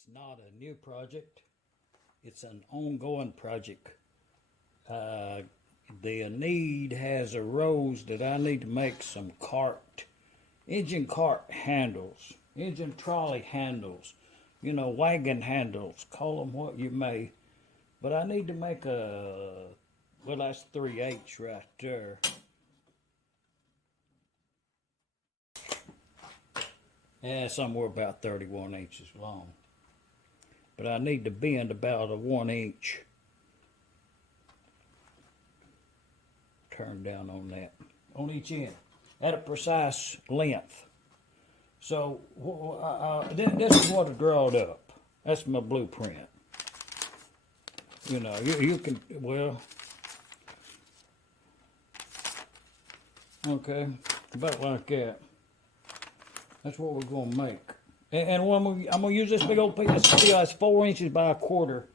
It's not a new project. It's an ongoing project. The need has arose that I need to make some engine cart handles, engine trolley handles, wagon handles, call them what you may. But I need to make well, that's 3/8 right there. Yeah, somewhere about 31 inches long. But I need to bend about a 1 inch. Turn down on that, on each end, at a precise length. So this is what I drawed up. That's my blueprint. You can, well, okay, about like that. That's what we're going to make. And I'm going to use this big old piece of steel. It's 4 inches by a quarter.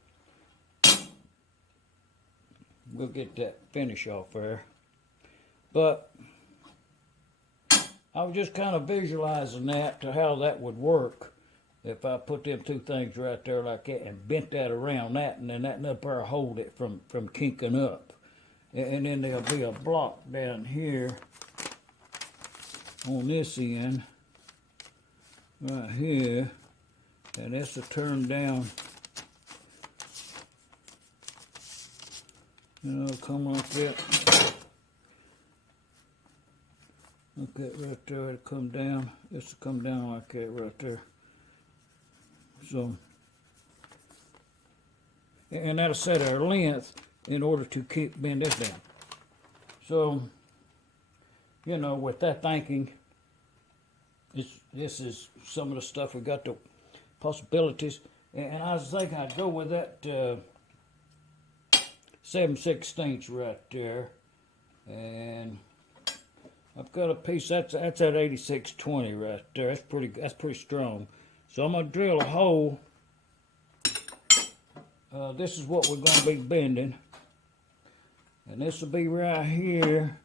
We'll get that finish off there. But I was just kind of visualizing that to how that would work if I put them two things right there like that and bent that around that, and then that up there hold it from kinking up. And then there'll be a block down here on this end. Right here, and this will turn down, come like that. Okay, right there, it'll come down. This will come down like that right there. So, and that'll set our length in order to bend this down. So, with that thinking, this is some of the stuff we got, the possibilities, and I was thinking I'd go with that 7/16 right there, and I've got a piece that's at 86/20 right there. That's pretty strong. So I'm gonna drill a hole. This is what we're gonna be bending, and this will be right here,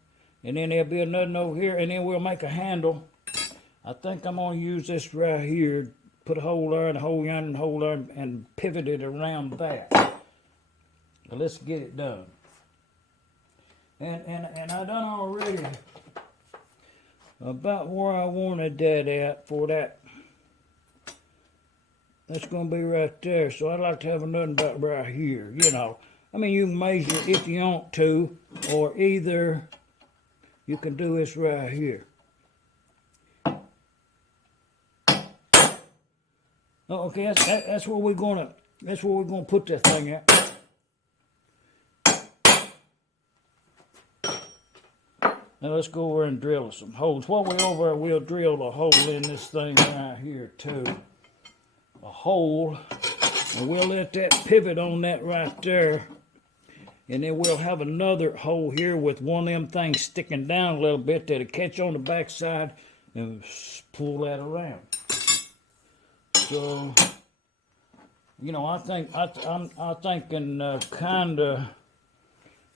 and then there'll be another over here, and then we'll make a handle. I think I'm going to use this right here, put a hole there and a hole yonder and a hole there, and pivot it around that. But let's get it done. And I done already about where I wanted that at for that. That's going to be right there. So I'd like to have another about right here, I mean, you can measure if you want to, or either you can do this right here. Oh, okay, that's where we're gonna put that thing at. Now let's go over and drill some holes. While we're over there, we'll drill a hole in this thing right here too. A hole, and we'll let that pivot on that right there. And then we'll have another hole here with one of them things sticking down a little bit that'll catch on the back side and pull that around. So, I'm thinking kinda,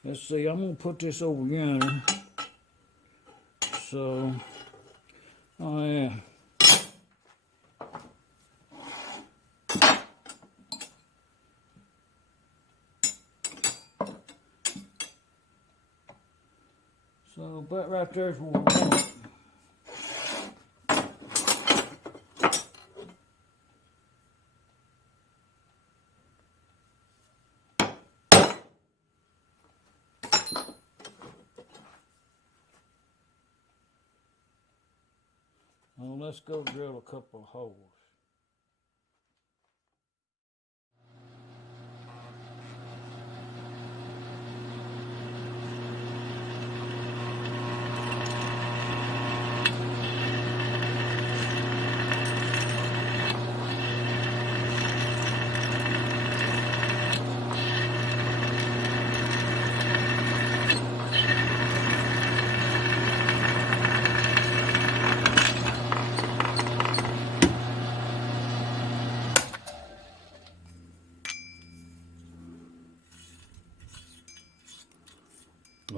let's see, I'm gonna put this over yonder. So, oh yeah. So, but right there's where we want it. Well, let's go drill a couple of holes.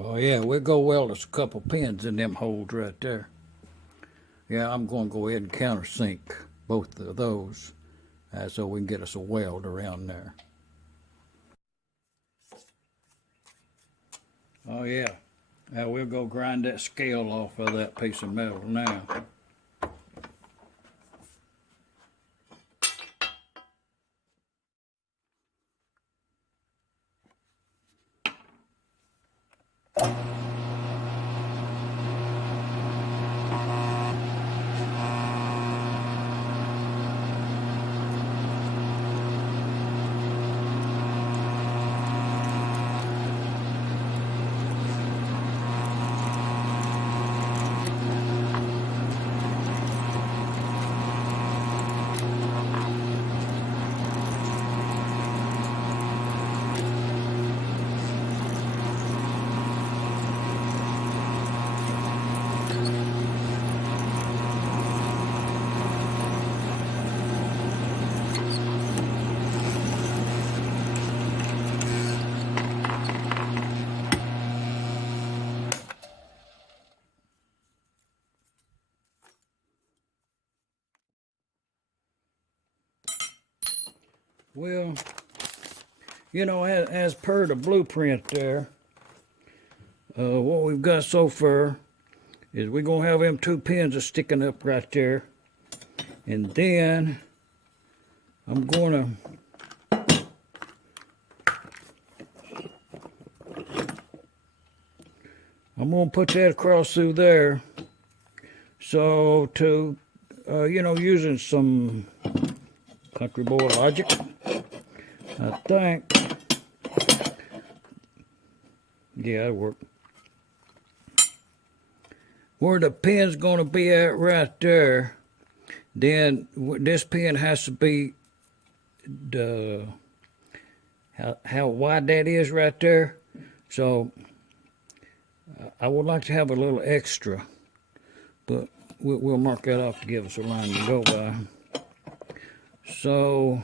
Oh yeah, we'll go weld us a couple pins in them holes right there. Yeah, I'm going to go ahead and countersink both of those. so we can get us a weld around there. Oh yeah, now we'll go grind that scale off of that piece of metal now. Well, you know, as per the blueprint there, what we've got so far is we're going to have them 2 pins are sticking up right there. And then I'm going to put that across through there. So to, you know, using some country boy logic, I think, yeah, that'll work. Where the pin's going to be at right there, then this pin has to be the how wide that is right there. So I would like to have a little extra, but we'll mark that off to give us a line to go by. So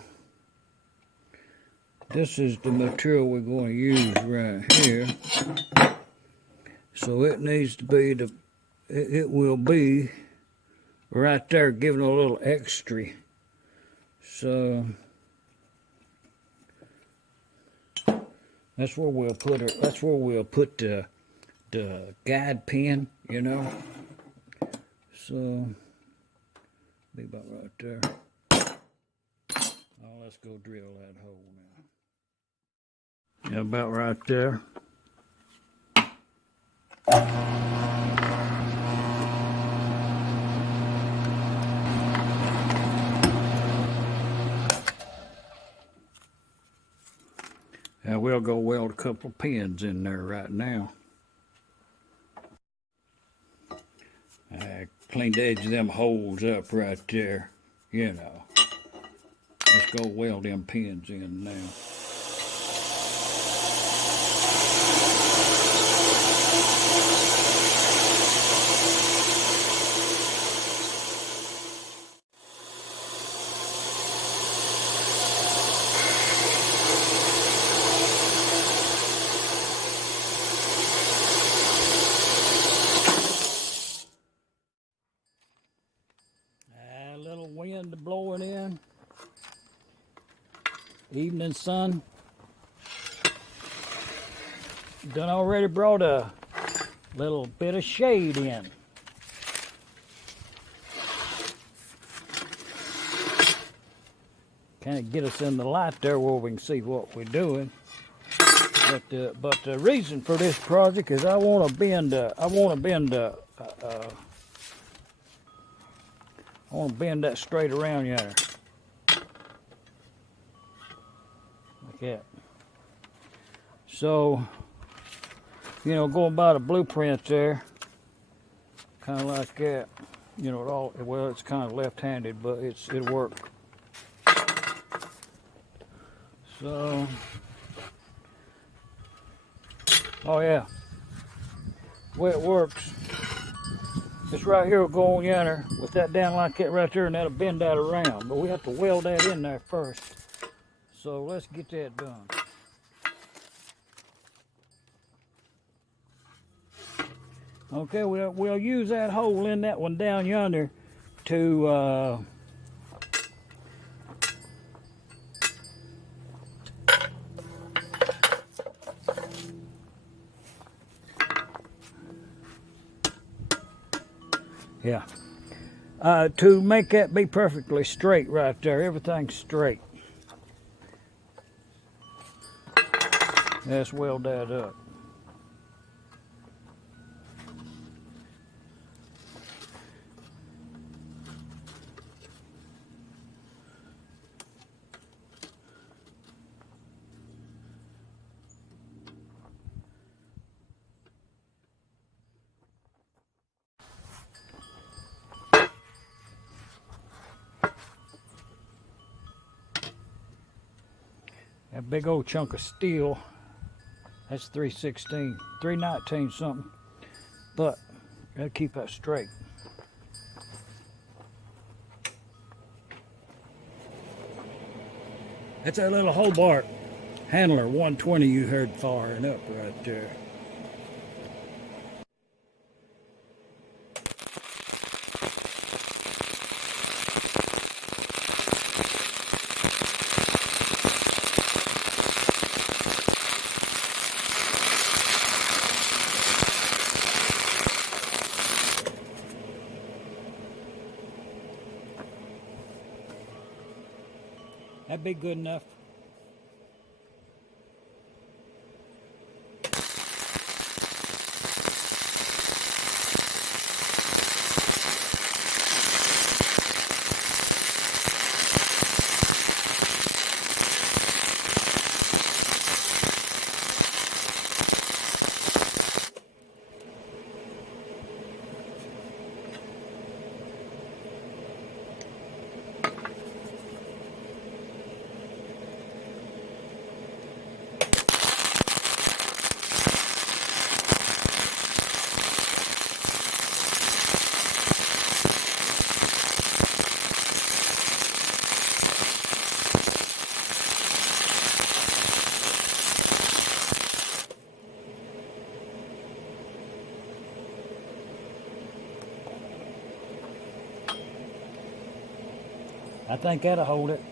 this is the material we're going to use right here. So it needs to be it will be right there, giving a little extra. So that's where we'll put it. That's where we'll put the guide pin, you know. So be about right there. Oh, let's go drill that hole now. Yeah, about right there. Now we'll go weld a couple of pins in there right now. I cleaned the edge of them holes up right there, you know. Let's go weld them pins in now. A little wind blowing in. Evening sun. Done already brought a little bit of shade in. Kind of get us in the light there where we can see what we're doing. But the reason for this project is I want to bend that straight around there. Like that. So, you know, going by the blueprint there, kind of like that. You know, well, it's kind of left-handed, but it'll work. So, oh yeah, the way it works, this right here will go on yonder with that down like that right there, and that'll bend that around. But we have to weld that in there first. So let's get that done. Okay, we'll use that hole in that one down yonder to Yeah. To make that be perfectly straight right there, everything's straight. Let's weld that up. That big old chunk of steel, that's 316, 319 something, but gotta keep that straight. That's that little Hobart handler 120 you heard firing up right there. That'd be good enough. I think that'll hold it.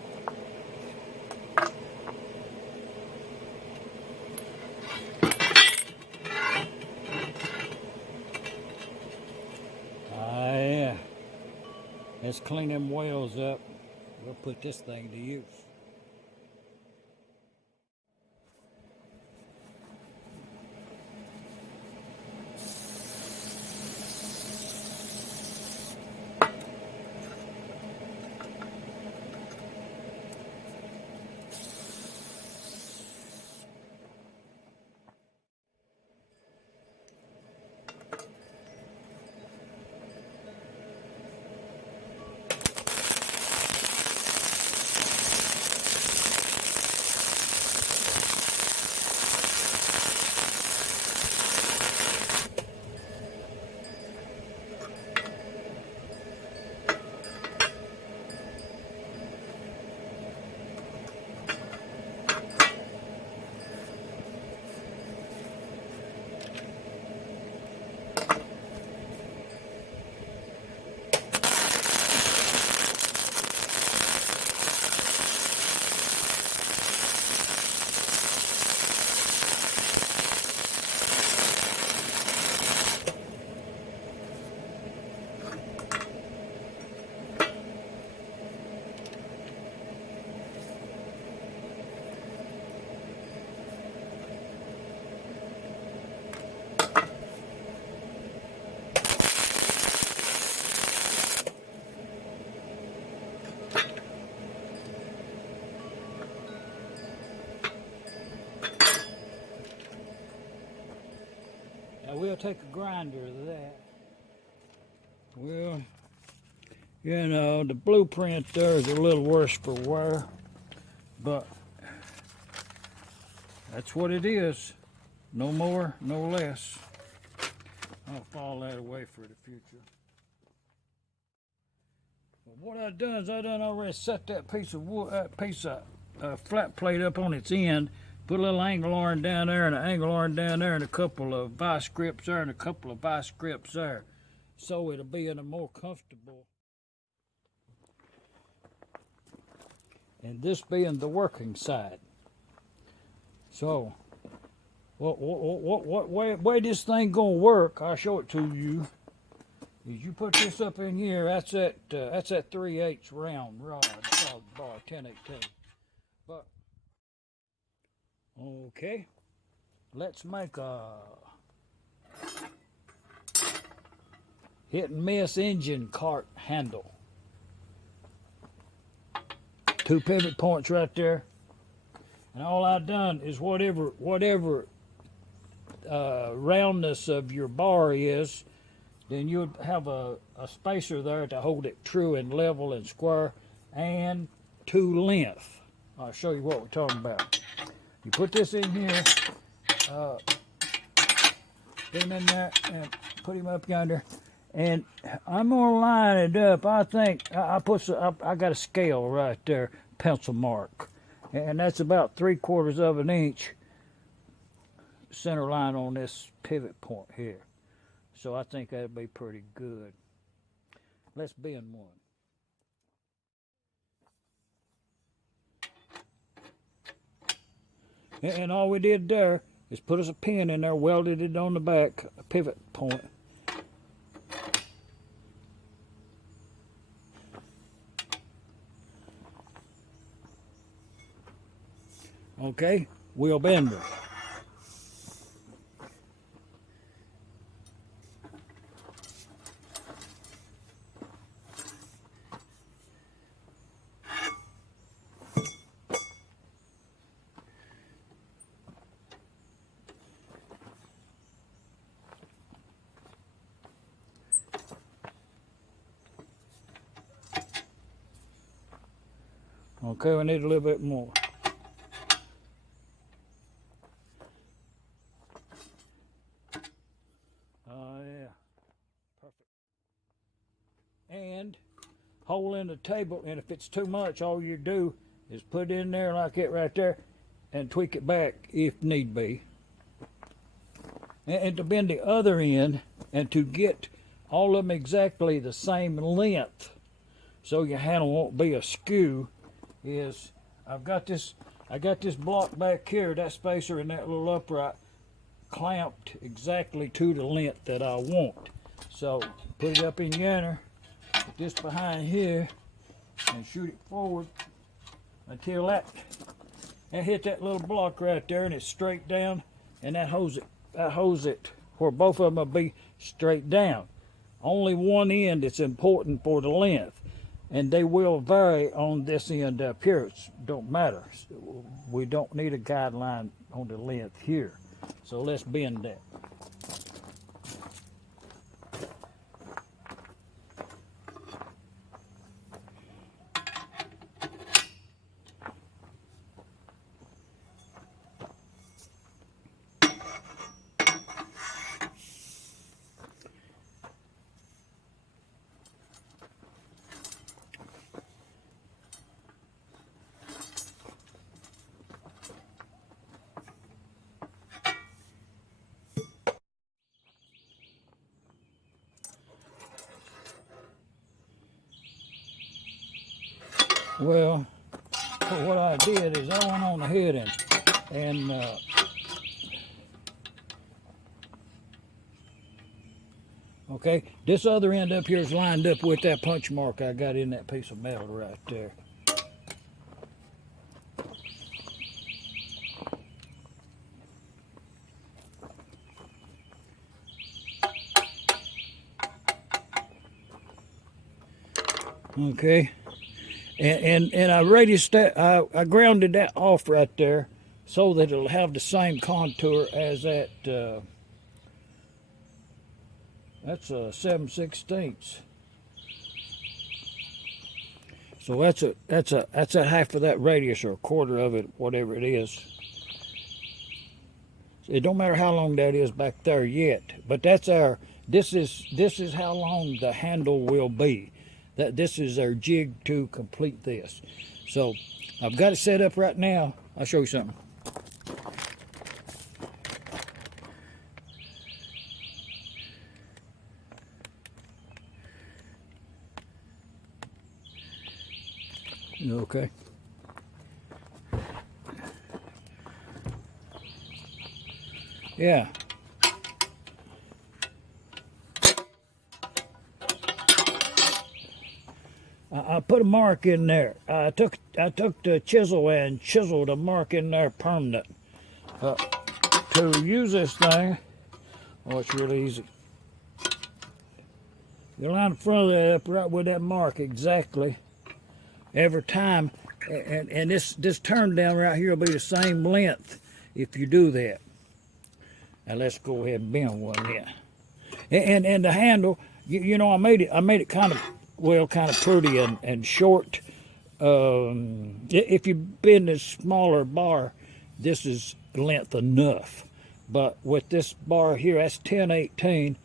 Yeah. Let's clean them wheels up. We'll put this thing to use. Now we'll take a grinder of that. Well, you know, the blueprint there is a little worse for wear, but that's what it is. No more, no less. I'll file that away for the future. But what I done is I done already set that piece of wood, flat plate up on its end. Put a little angle iron down there and an angle iron down there and a couple of vice grips there and a couple of vice grips there. So it'll be in a more comfortable. And this being the working side. So, what way this thing gonna work, I'll show it to you. is you put this up in here. That's that 3/8 round rod, solid bar, 1018. But okay, let's make a hit and miss engine cart handle. 2 pivot points right there, and all I've done is whatever roundness of your bar is, then you'd have a spacer there to hold it true and level and square, and to length. I'll show you what we're talking about. You put this in here, put him in there, and put him up yonder. And I'm gonna line it up. I think I got a scale right there, pencil mark, and that's about 3/4 of an inch center line on this pivot point here. So I think that'd be pretty good. Let's bend one. And all we did there is put us a pin in there, welded it on the back, a pivot point. Okay, wheel bender. Okay, we need a little bit more. Yeah, perfect. And hole in the table, and if it's too much, all you do is put it in there like it right there and tweak it back if need be. And to bend the other end, and to get all of them exactly the same length so your handle won't be askew, is I got this block back here, that spacer and that little upright clamped exactly to the length that I want. So put it up in yonder, put this behind here, and shoot it forward until that hit that little block right there, and it's straight down, and that holds it where both of them will be straight down. Only one end is important for the length, and they will vary on this end up here. It don't matter. We don't need a guideline on the length here. So let's bend that. Well, what I did is I went on ahead and okay, this other end up here is lined up with that punch mark I got in that piece of metal right there. Okay. And I radiused that, I grounded that off right there so that it'll have the same contour as that, that's a 7/16. So that's a half of that radius, or a quarter of it, whatever it is. It don't matter how long that is back there yet, but this is how long the handle will be. This is our jig to complete this. So I've got it set up right now. I'll show you something. Okay. Yeah. put a mark in there. I took the chisel and chiseled a mark in there permanent. To use this thing, oh, it's really easy. You line the front of that up right with that mark exactly every time, and this turn down right here will be the same length if you do that. Now let's go ahead and bend one in. And the handle, you know, I made it kind of pretty and short. If you bend a smaller bar, this is length enough. But with this bar here, that's 10/18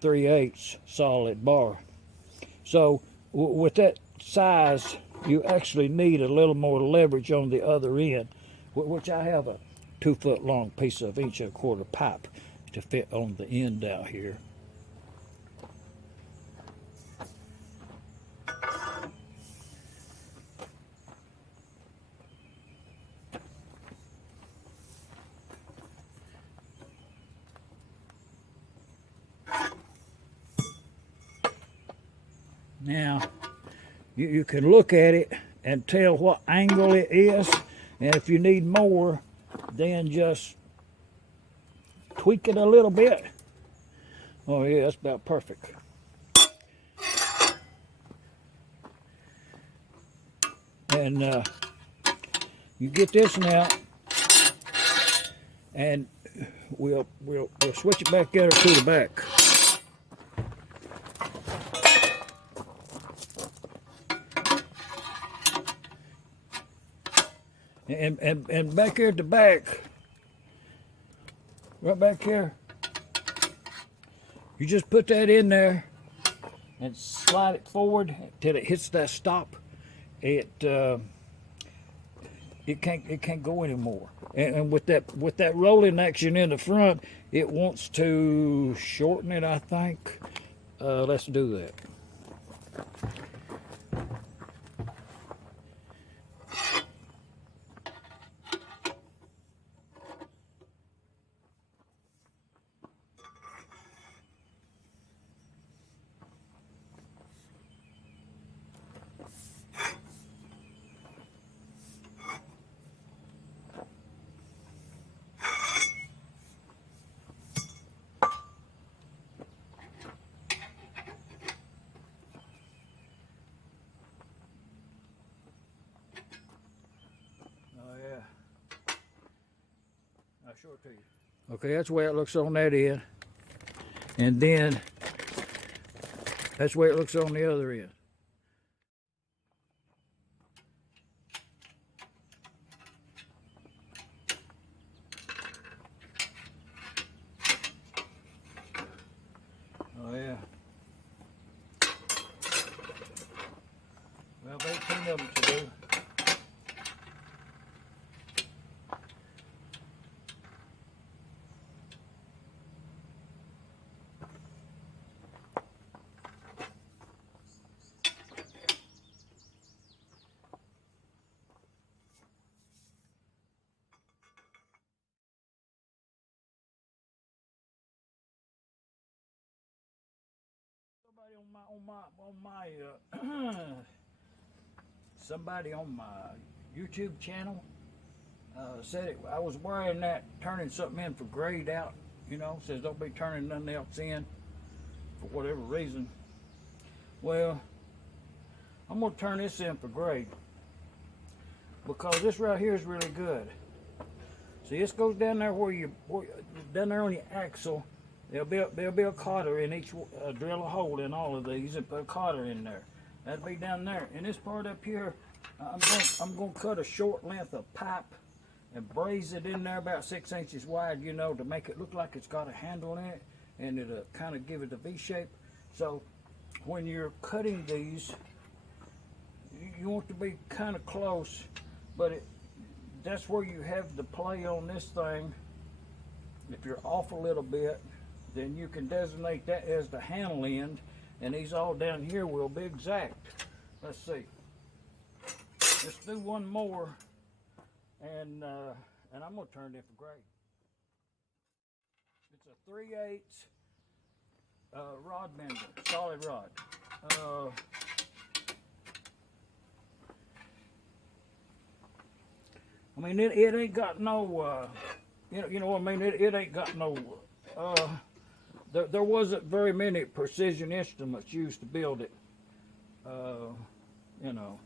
3/8 solid bar. So with that size, you actually need a little more leverage on the other end, which I have a 2-foot long piece of 1.25 inch pipe to fit on the end out here. Now, you can look at it and tell what angle it is, and if you need more, then just tweak it a little bit. Oh yeah, that's about perfect. And you get this now, and we'll switch it back there to the back. And back here at the back, right back here, you just put that in there and slide it forward till it hits that stop. It can't go anymore. And with that rolling action in the front, it wants to shorten it, I think. Let's do that. I'll show it to you. Okay, that's the way it looks on that end. And then that's the way it looks on the other end. Oh yeah. Well, 18 of them to do. Somebody on my YouTube channel said I was wearing that, turning something in for grade out, you know, says don't be turning nothing else in for whatever reason. Well, I'm going to turn this in for grade because this right here is really good. See, this goes down there down there on your axle. There'll be a cotter in each, drill a hole in all of these and put a cotter in there. That'll be down there. And this part up here, I'm going to cut a short length of pipe and braze it in there about 6 inches wide, you know, to make it look like it's got a handle in it, and it'll kind of give it a V shape. So when you're cutting these, you want to be kind of close, but that's where you have the play on this thing. If you're off a little bit, then you can designate that as the handle end, and these all down here will be exact. Let's see. Let's do one more, and I'm gonna turn it in for grade. It's a 3/8 rod bender, solid rod. I mean, it ain't got no, you know what I mean? It ain't got no, there wasn't very many precision instruments used to build it, you know.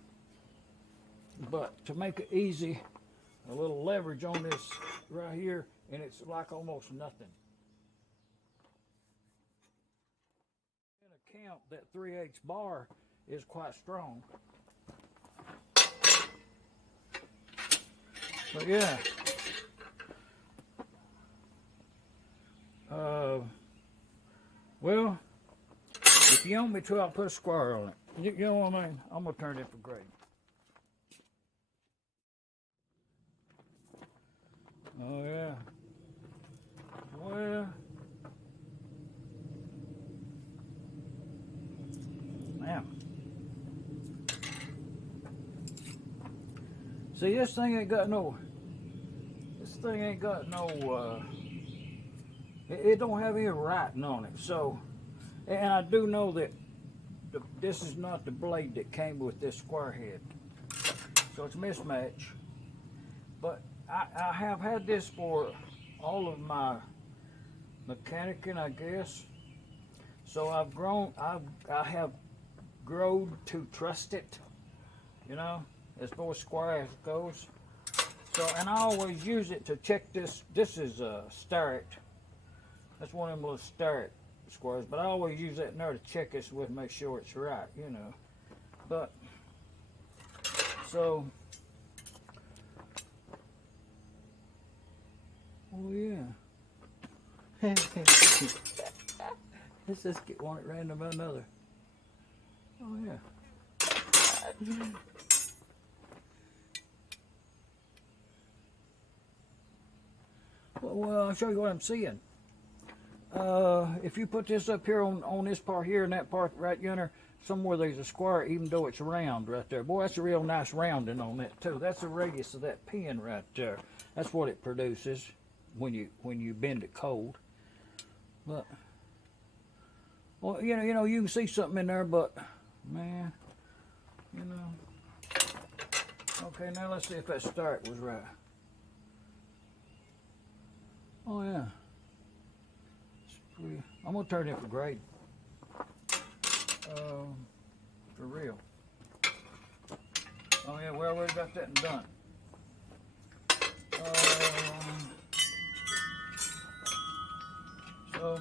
But to make it easy, a little leverage on this right here, and it's like almost nothing. In account, that 3/8 bar is quite strong. But yeah. Well, if you want me to, I'll put a square on it. You know what I mean? I'm going to turn it for grade. Oh, yeah. Well, now. See, this thing ain't got no, it don't have any writing on it. So, and I do know that this is not the blade that came with this square head. So it's a mismatch. But I have had this for all of my mechanicing, I guess. So I have grown to trust it, you know, as far as square as it goes. So, and I always use it to check this. This is a Starrett. That's one of them little Starrett squares, but I always use that in there to check this with, make sure it's right, you know. But, so, oh yeah. Let's just get one at random another. Oh yeah. Well, I'll show you what I'm seeing. If you put this up here on this part here and that part right yonder, somewhere there's a square, even though it's round right there. Boy, that's a real nice rounding on that too. That's the radius of that pin right there. That's what it produces when you bend it cold. But well, you know, you can see something in there, but man, you know. Okay, now let's see if that start was right. Oh yeah. I'm gonna turn it for grade. For real. Oh yeah, we already got that done. So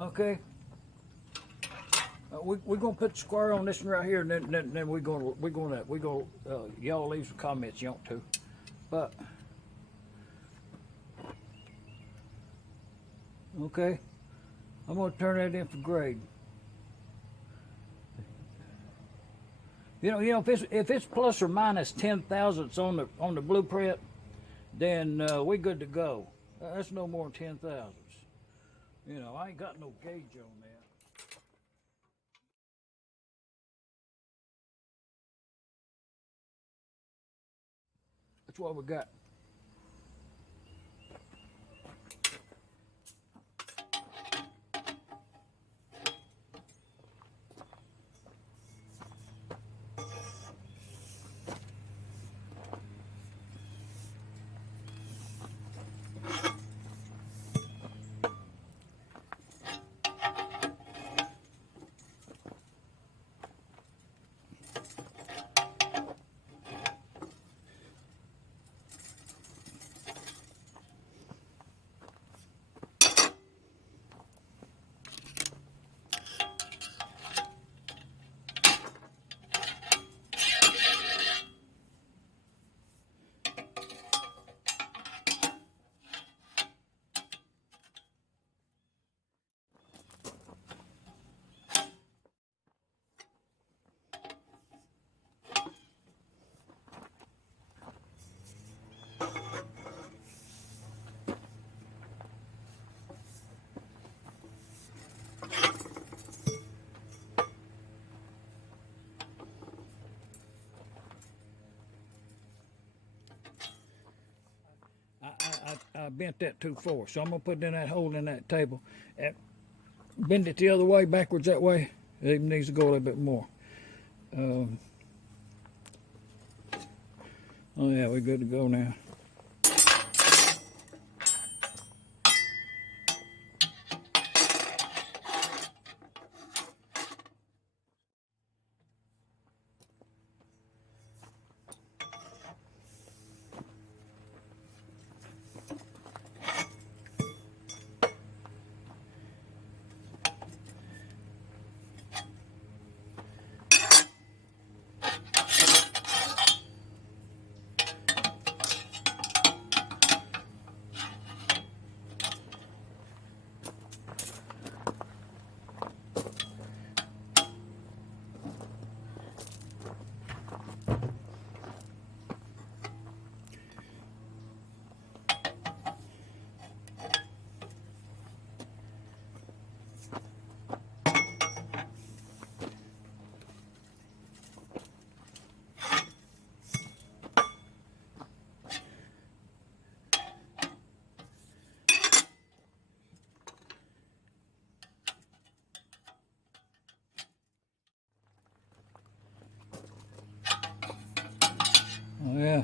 okay. We're gonna put the square on this one right here, and then we're gonna y'all leave some comments you want to, but okay, I'm gonna turn that in for grade. You know, if it's plus or minus 10 thousandths on the blueprint, then we're good to go. That's no more than 10 thousandths. You know, I ain't got no gauge on that. That's what we got. I bent that too far. So I'm going to put it in that hole in that table. And bend it the other way, backwards that way. It even needs to go a little bit more. Oh yeah, we're good to go now. Oh yeah.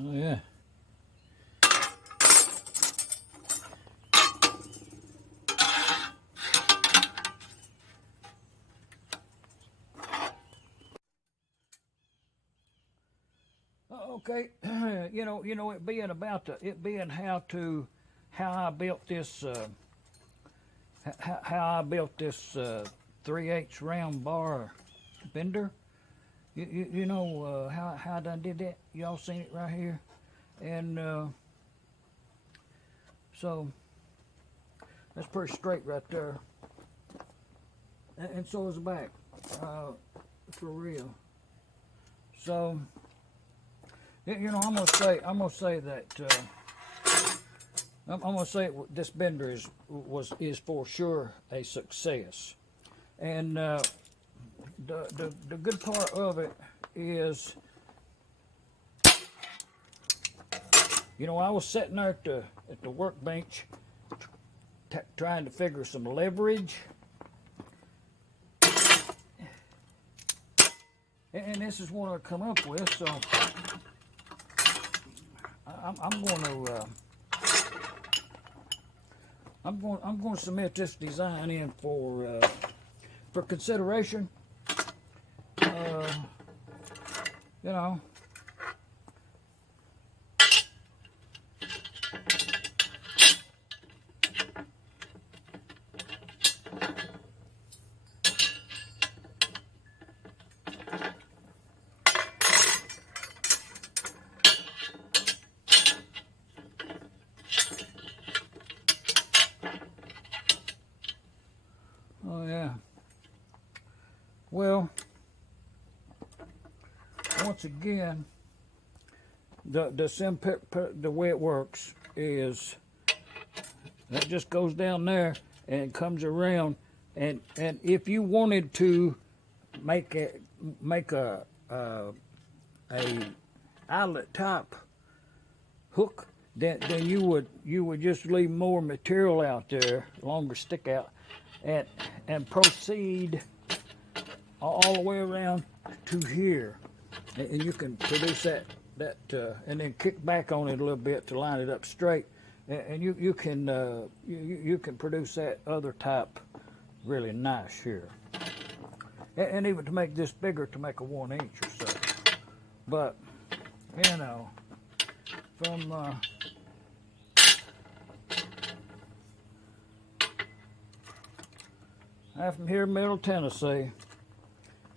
Oh yeah. Okay, it being about it being how I built this how I built this 3/8 round bar bender. You know how I did that. Y'all seen it right here, and so that's pretty straight right there, and so is the back, for real. So. I'm gonna say that I'm gonna say this bender is for sure a success, and the good part of it is, I was sitting there at the workbench trying to figure some leverage, and this is what I come up with. So. I'm going to submit this design in for consideration. You know. Oh yeah. Well, once again, the way it works is that just goes down there and comes around, and if you wanted to make a a eyelet type hook, then you would just leave more material out there, longer stick out, and proceed all the way around to here, and you can produce that and then kick back on it a little bit to line it up straight, and you can produce that other type really nice here, and even to make this bigger, to make a 1 inch or so. But you know, from I'm from here in Middle Tennessee,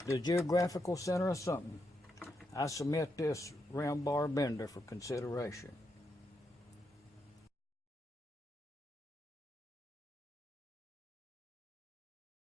the geographical center of something. I submit this round bar bender for consideration.